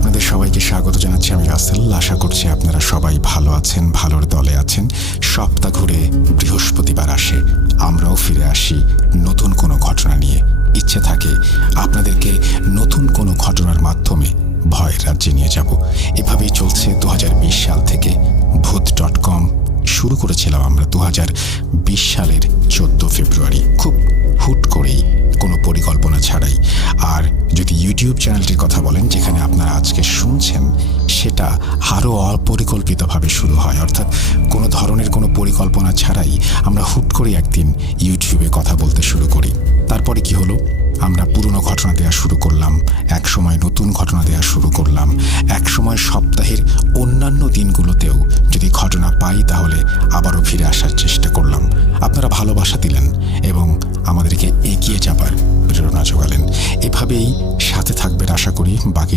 আপনাদের সবাইকে স্বাগত জানাচ্ছি। আমি রাসেল। আশা করছি আপনারা সবাই ভালো আছেন, ভালোর দলে আছেন। সপ্তাহ ঘুরে বৃহস্পতিবার আসে। আমরাও ফিরে আসি নতুন কোনো ঘটনা নিয়ে। ইচ্ছে থাকে আপনাদেরকে নতুন কোনো ঘটনার মাধ্যমে ভয়ের রাজ্যে নিয়ে যাব। এভাবেই চলছে দু হাজার বিশ সাল থেকে ভূত ডট কম। শুরু করেছিলাম আমরা দু হাজার বিশ সালের চোদ্দ ফেব্রুয়ারি। খুব হুট করেই কোনো পরিকল্পনা ছাড়াই। আর যদি ইউটিউব চ্যানেলটির কথা বলেন, যেখানে আপনারা আজকে শুনছেন, সেটা আরও অপরিকল্পিতভাবে শুরু হয়। অর্থাৎ কোনো ধরনের কোনো পরিকল্পনা ছাড়াই আমরা হুট করে একদিন ইউটিউবে কথা বলতে শুরু করি। তারপরে কি হলো? আমরা পুরনো ঘটনা দেওয়া শুরু করলাম এক সময় নতুন ঘটনা দেওয়া শুরু করলাম এক সময় সপ্তাহের অন্যান্য দিনগুলোতেও যদি ঘটনা পাই তাহলে আবারও ফিরে আসার চেষ্টা করলাম। আপনারা ভালোবাসা দিলেন এবং আমাদেরকে এগিয়ে যাবার প্রেরণা যোগালেন। এভাবেই সাথে থাকবেন আশা করি, বাকি